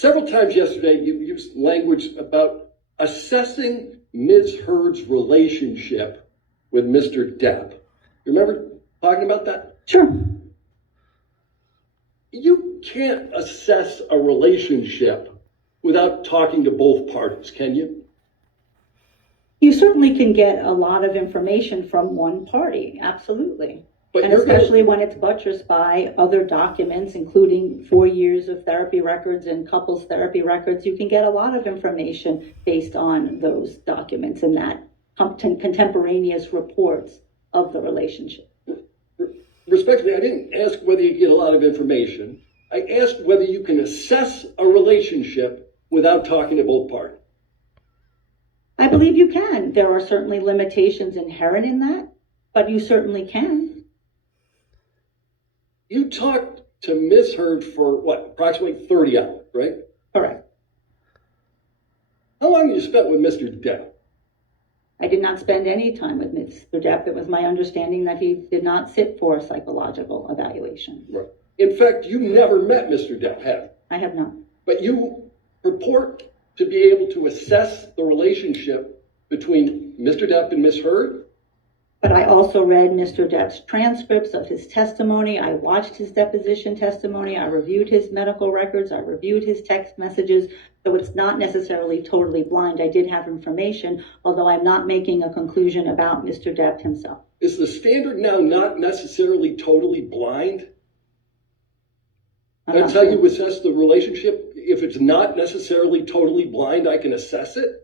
Several times yesterday, you used language about assessing Ms. Heard's relationship with Mr. Depp. You remember talking about that? Sure. You can't assess a relationship without talking to both parties, can you? You certainly can get a lot of information from one party, absolutely. But And especially when it's buttressed by other documents, including 4 years of therapy records and couples therapy records, you can get a lot of information based on those documents and that contemporaneous reports of the relationship. Respectfully, I didn't ask whether you get a lot of information. I asked whether you can assess a relationship without talking to both parties. I believe you can. There are certainly limitations inherent in that, but you certainly can. You talked to Ms. Heard for what, approximately 30 hours, right? Correct. How long have you spent with Mr. Depp? I did not spend any time with Mr. Depp. It was my understanding that he did not sit for a psychological evaluation. Right. In fact, you never met Mr. Depp, have you? I have not. But you purport to be able to assess the relationship between Mr. Depp and Ms. Heard? But I also read Mr. Depp's transcripts of his testimony. I watched his deposition testimony. I reviewed his medical records. I reviewed his text messages. So it's not necessarily totally blind. I did have information, although I'm not making a conclusion about Mr. Depp himself. Is the standard now not necessarily totally blind? That's how you assess the relationship? If it's not necessarily totally blind, I can assess it?